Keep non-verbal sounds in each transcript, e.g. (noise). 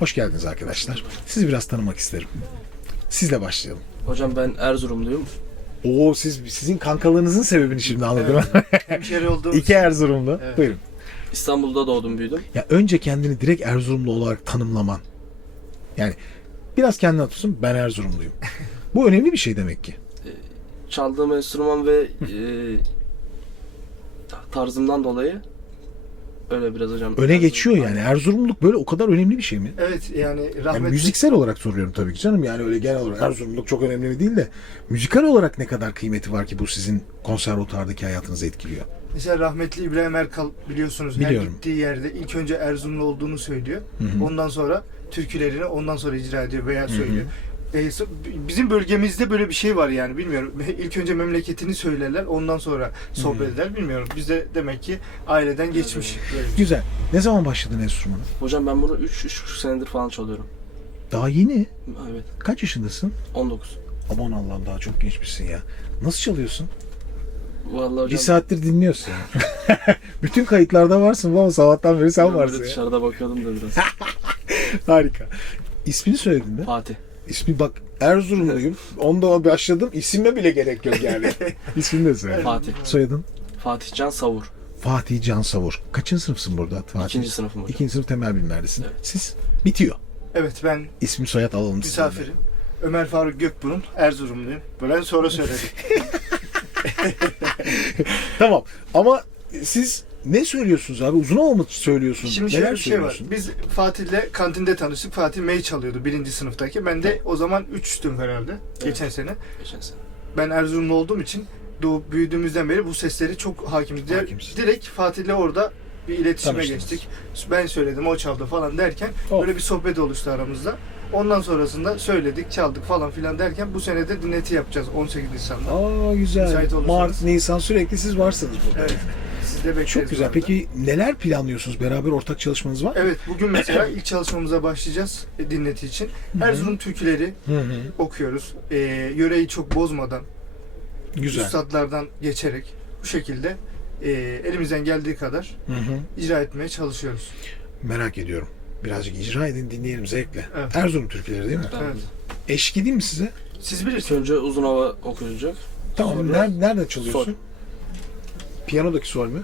Hoş geldiniz arkadaşlar. Sizi biraz tanımak isterim. Sizle başlayalım. Hocam ben Erzurumluyum. Oo siz sizin kankalığınızın sebebini şimdi anladım. Hemşeri (laughs) olduğum İki Erzurumlu. Evet. Buyurun. İstanbul'da doğdum büyüdüm. Ya önce kendini direkt Erzurumlu olarak tanımlaman. Yani biraz kendini atıyorsun. Ben Erzurumluyum. Bu önemli bir şey demek ki. Çaldığım enstrüman ve (laughs) e, tarzımdan dolayı öyle biraz hocam. Öne geçiyor yani. Erzurumluluk böyle o kadar önemli bir şey mi? Evet yani Yani rahmetli müziksel olarak soruyorum tabii ki canım. Yani öyle genel olarak Erzurumluluk çok önemli mi değil de müzikal olarak ne kadar kıymeti var ki bu sizin konservatuvardaki hayatınızı etkiliyor? mesela rahmetli İbrahim Erkal biliyorsunuz Biliyorum. her gittiği yerde ilk önce Erzurumlu olduğunu söylüyor. Hı hı. Ondan sonra türkülerini ondan sonra icra ediyor veya söylüyor. E, bizim bölgemizde böyle bir şey var yani bilmiyorum. (laughs) İlk önce memleketini söylerler ondan sonra sohbet eder bilmiyorum. Bizde demek ki aileden geçmiş. böyle. Güzel. Ne zaman başladın enstrümana? Hocam ben bunu 3-3,5 senedir falan çalıyorum. Daha yeni. Evet. Kaç yaşındasın? 19. Aman Allah'ım daha çok gençmişsin ya. Nasıl çalıyorsun? Vallahi hocam. Bir saattir dinliyorsun. (laughs) Bütün kayıtlarda varsın baba sabahtan beri sen ben varsın ya. dışarıda bakıyordum da biraz. (laughs) Harika. İsmini söyledin mi? Fatih. İsmi bak Erzurumluyum. Onda başladım. İsime bile gerek yok yani. (laughs) İsmini de söyle. Fatih. Soyadın? Fatih Can Savur. Fatih Can Savur. Kaçıncı sınıfsın burada Fatih? İkinci sınıfım hocam. İkinci sınıf temel bilimlerdesin. Evet. Siz? Bitiyor. Evet ben İsmi soyad alalım misafirim. Ömer Faruk Gökburun Erzurumluyum. Böyle sonra söyledim. (laughs) Tamam ama siz ne söylüyorsunuz abi? Uzun hava mı söylüyorsunuz? Şimdi Neler şöyle bir şey var. Biz Fatih'le kantinde tanıştık. Fatih May çalıyordu birinci sınıftaki. Ben de o zaman üçtüm herhalde. Geçen sene. Geçen sene. Ben Erzurumlu olduğum için doğup büyüdüğümüzden beri bu sesleri çok hakimiz. Di- Hakimsin. Direkt Fatih'le orada bir iletişime Tanıştınız. geçtik. Ben söyledim, o çaldı falan derken Oh. böyle bir sohbet oluştu aramızda. Ondan sonrasında söyledik, çaldık falan filan derken bu sene de dinleti yapacağız 18 Nisan'da. Aa güzel. Müsait olursanız. Mart, Nisan sürekli siz varsınız burada. Evet. De bekleriz. Çok güzel. Peki neler planlıyorsunuz? Beraber ortak çalışmanız var mı? Evet, bugün mesela ilk çalışmamıza başlayacağız e, dinleti için. Erzurum türküleri Hı hı. okuyoruz. E, yöreyi çok bozmadan, Güzel. üstadlardan geçerek bu şekilde e, elimizden geldiği kadar Hı hı. icra etmeye çalışıyoruz. Merak ediyorum. Birazcık icra edin dinleyelim zevkle. Evet. Erzurum türküleri değil mi? Evet. Eşlik edeyim mi size? Siz bilirsiniz. önce uzun hava okuyacak. Tamam. Sonra- Nerede, nerede çalıyorsun? Piyanodaki sol mü?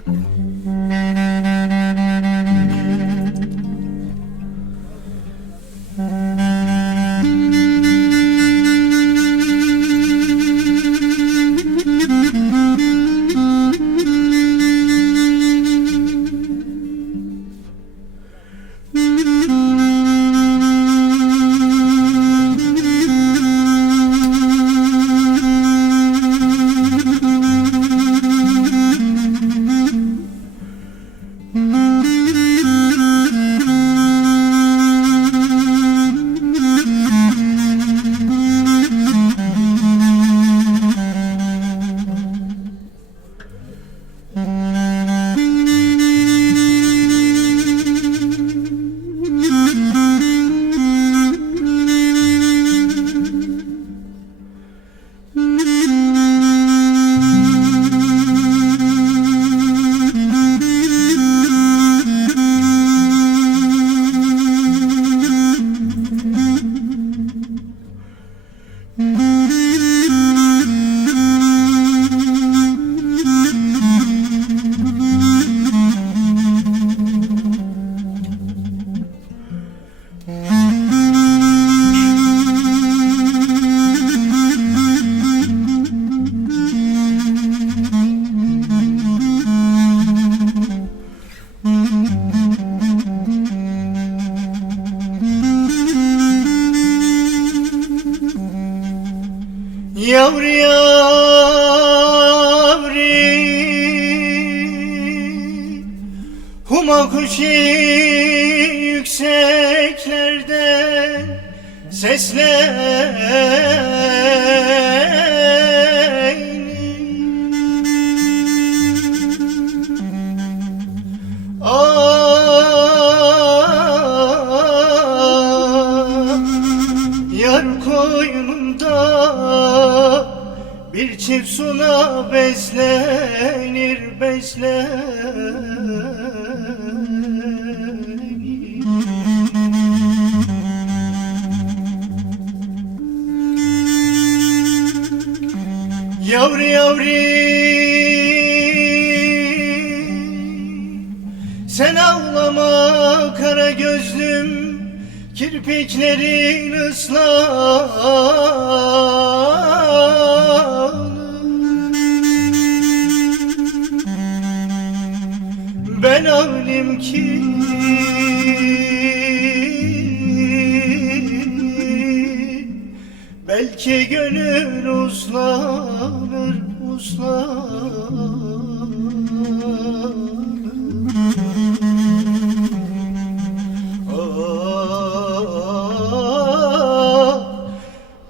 Yavru yavri Huma kuşu yükseklerden seslenir. Ah Yar koynunda bir çift suna beslenir beslenir. Yavru yavru Sen ağlama kara gözlüm Kirpiklerin ıslah ki Belki gönül uslanır, uslanır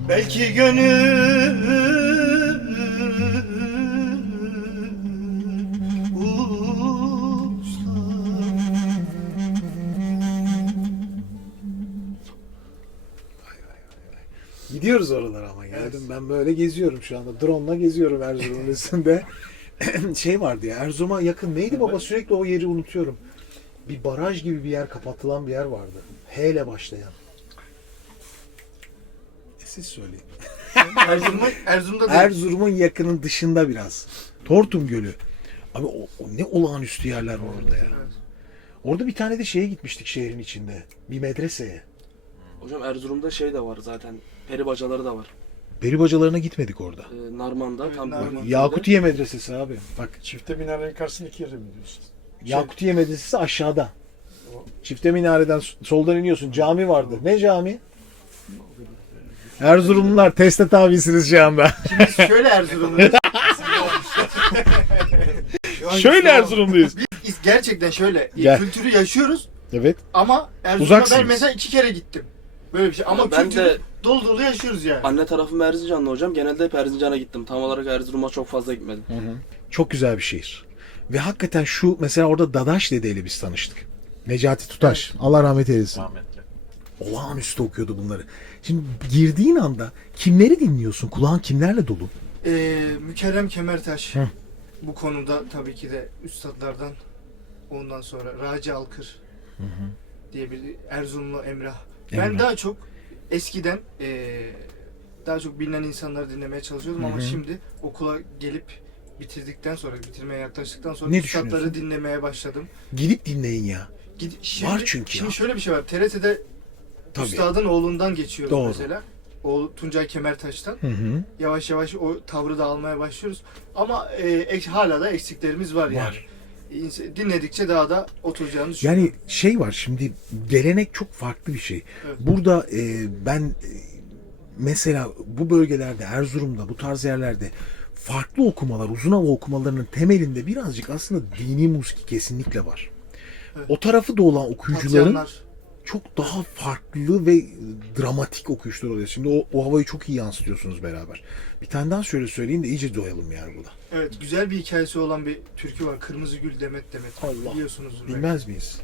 Belki gönül Gidiyoruz oralara ama geldim. Ben böyle geziyorum şu anda. Drone'la geziyorum Erzurum'un üstünde. (laughs) şey vardı ya Erzurum'a yakın neydi baba sürekli o yeri unutuyorum. Bir baraj gibi bir yer kapatılan bir yer vardı. H ile başlayan. E siz söyleyin. (laughs) Erzurum'da, Erzurum'da değil. Erzurum'un yakının dışında biraz. Tortum Gölü. Abi o, o ne olağanüstü yerler var orada ya. Evet. Orada bir tane de şeye gitmiştik şehrin içinde. Bir medreseye. Hocam Erzurum'da şey de var zaten. Peri bacaları da var. Peri bacalarına gitmedik orada. Ee, Narman'da Evet, tam Narman. Yakutiye Medresesi abi. Bak Çifte minarenin karşısındaki yere mi diyorsun? Yakutiye Medresesi aşağıda. Çifte minareden soldan iniyorsun. Cami vardı. Ne cami? Erzurumlular teste tabisiniz şu anda. Biz şöyle Erzurumluyuz. (laughs) Şöyle Erzurumluyuz. Biz gerçekten şöyle Gel. kültürü yaşıyoruz Evet. ama Erzurum'a ben mesela iki kere gittim. Böyle bir şey ama Ya ben kültürü de- dolu dolu yaşıyoruz yani. Anne tarafım Erzincanlı hocam. Genelde hep Erzincan'a gittim. Tam olarak Erzurum'a çok fazla gitmedim. Çok güzel bir şehir. Ve hakikaten şu mesela orada Dadaş dedeyle biz tanıştık. Necati Tutaş. Allah rahmet eylesin. Rahmetli. Olağanüstü okuyordu bunları. Şimdi girdiğin anda kimleri dinliyorsun? Kulağın kimlerle dolu? Ee, Mükerrem Kemertaş Hı. bu konuda tabii ki de üstadlardan ondan sonra Raci Alkır diye bir Erzurumlu Emrah. Ben daha çok eskiden ee, daha çok bilinen insanları dinlemeye çalışıyordum Hı ama hı. şimdi okula gelip bitirdikten sonra bitirmeye yaklaştıktan sonra Ne üstadları düşünüyorsun? dinlemeye başladım. Gidip dinleyin ya. Gid- şimdi, Var çünkü Şimdi ya. şöyle bir şey var. TRT'de Tabii. üstadın oğlundan geçiyoruz Doğru. mesela. Oğlu Tuncay Kemertaş'tan. Hı hı. Yavaş yavaş o tavrı da almaya başlıyoruz. Ama e, ek- hala da eksiklerimiz var, yani. Var. Dinledikçe daha da oturacağını düşünüyorum. Yani şey var şimdi gelenek çok farklı bir şey. Evet. Burada e, ben e, mesela bu bölgelerde Erzurum'da bu tarz yerlerde farklı okumalar, uzun hava okumalarının temelinde birazcık aslında dini musiki kesinlikle var. Evet. O tarafı da olan okuyucuların Tatyanlar. Çok daha farklı ve e, dramatik okuyuşlar oluyor. Şimdi o, o havayı çok iyi yansıtıyorsunuz beraber. Bir tane daha şöyle söyleyeyim de iyice doyalım yani burada. Evet güzel bir hikayesi olan bir türkü var. Kırmızı Gül Demet Demet. Allah. Biliyorsunuz. belki. Bilmez miyiz?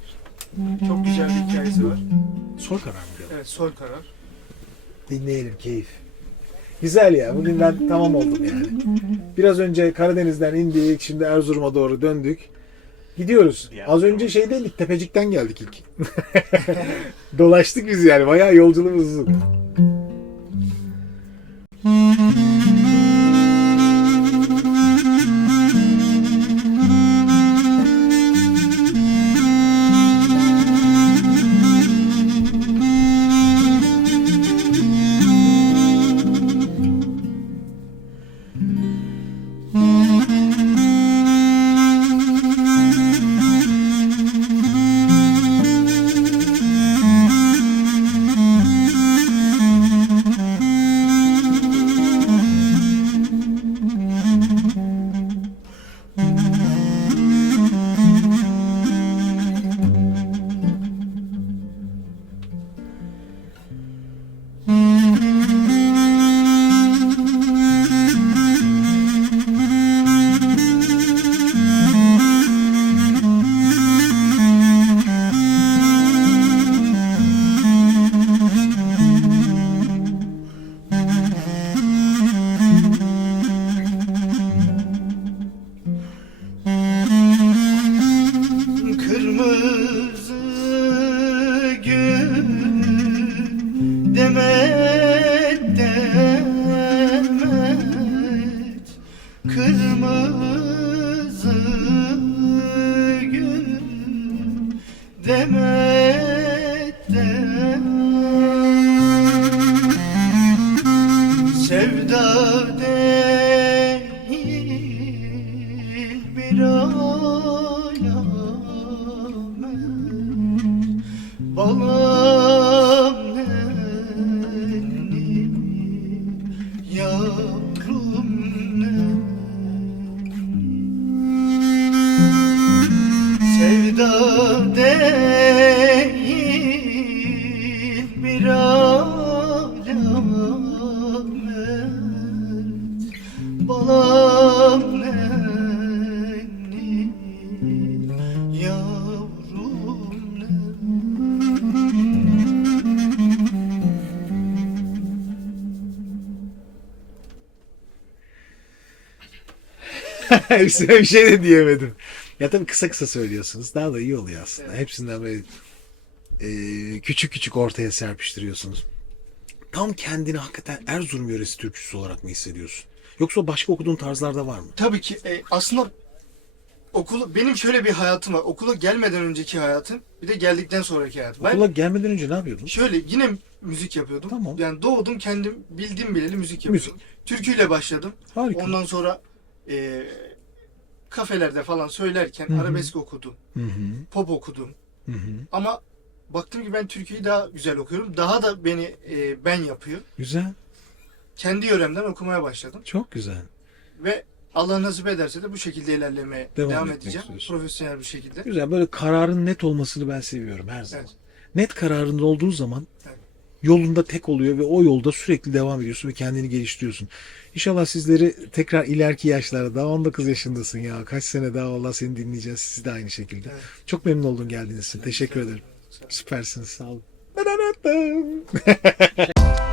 Çok güzel bir hikayesi var. Sor karar mı diyorum? Evet Sol Karar. Dinleyelim keyif. Güzel ya. Bugün ben tamam oldum yani. Biraz önce Karadeniz'den indik. Şimdi Erzurum'a doğru döndük. Gidiyoruz. Ya, Az önce şeydeydik. Tepecik'ten geldik ilk. (laughs) Dolaştık biz yani. Bayağı yolculuğumuz uzun. demet demet Sevda değil bir alamet Balam nenni yavrum nenni Sevda (laughs) Hepsine bir şey de diyemedim. Ya tabii kısa kısa söylüyorsunuz. Daha da iyi oluyor aslında. Hepsinden böyle e, küçük küçük ortaya serpiştiriyorsunuz. Tam kendini hakikaten Erzurum yöresi türküsü olarak mı hissediyorsun? Yoksa başka okuduğun tarzlarda var mı? Tabii ki e, aslında okulu benim şöyle bir hayatım var. Okula gelmeden önceki hayatım, bir de geldikten sonraki hayatım. Ben Okula gelmeden önce ne yapıyordun? şöyle yine müzik yapıyordum. Tamam. Yani doğdum kendim bildiğim bileli müzik yapıyordum. Türküyle başladım. Harika. Ondan sonra e, kafelerde falan söylerken Hı hı. arabesk okudum, Hı hı. pop okudum. Hı hı. Ama baktım ki ben türküyü daha güzel okuyorum. Daha da beni e, ben yapıyor. Güzel. Kendi yöremden okumaya başladım. Çok güzel. Ve Allah nasip ederse de bu şekilde ilerlemeye Devam devam, edeceğim. istiyorsun. Profesyonel bir şekilde. Güzel. Böyle kararın net olmasını ben seviyorum her zaman. Evet. Net kararın olduğu zaman. Yolunda tek oluyor ve o yolda sürekli devam ediyorsun ve kendini geliştiriyorsun. İnşallah sizleri tekrar ileriki yaşlarda daha 19 yaşındasın ya. Kaç sene daha Allah seni dinleyeceğiz. Siz de aynı şekilde. Evet. Çok memnun oldum geldiğiniz için. Teşekkür ederim. Süpersiniz. Sağ olun. (laughs)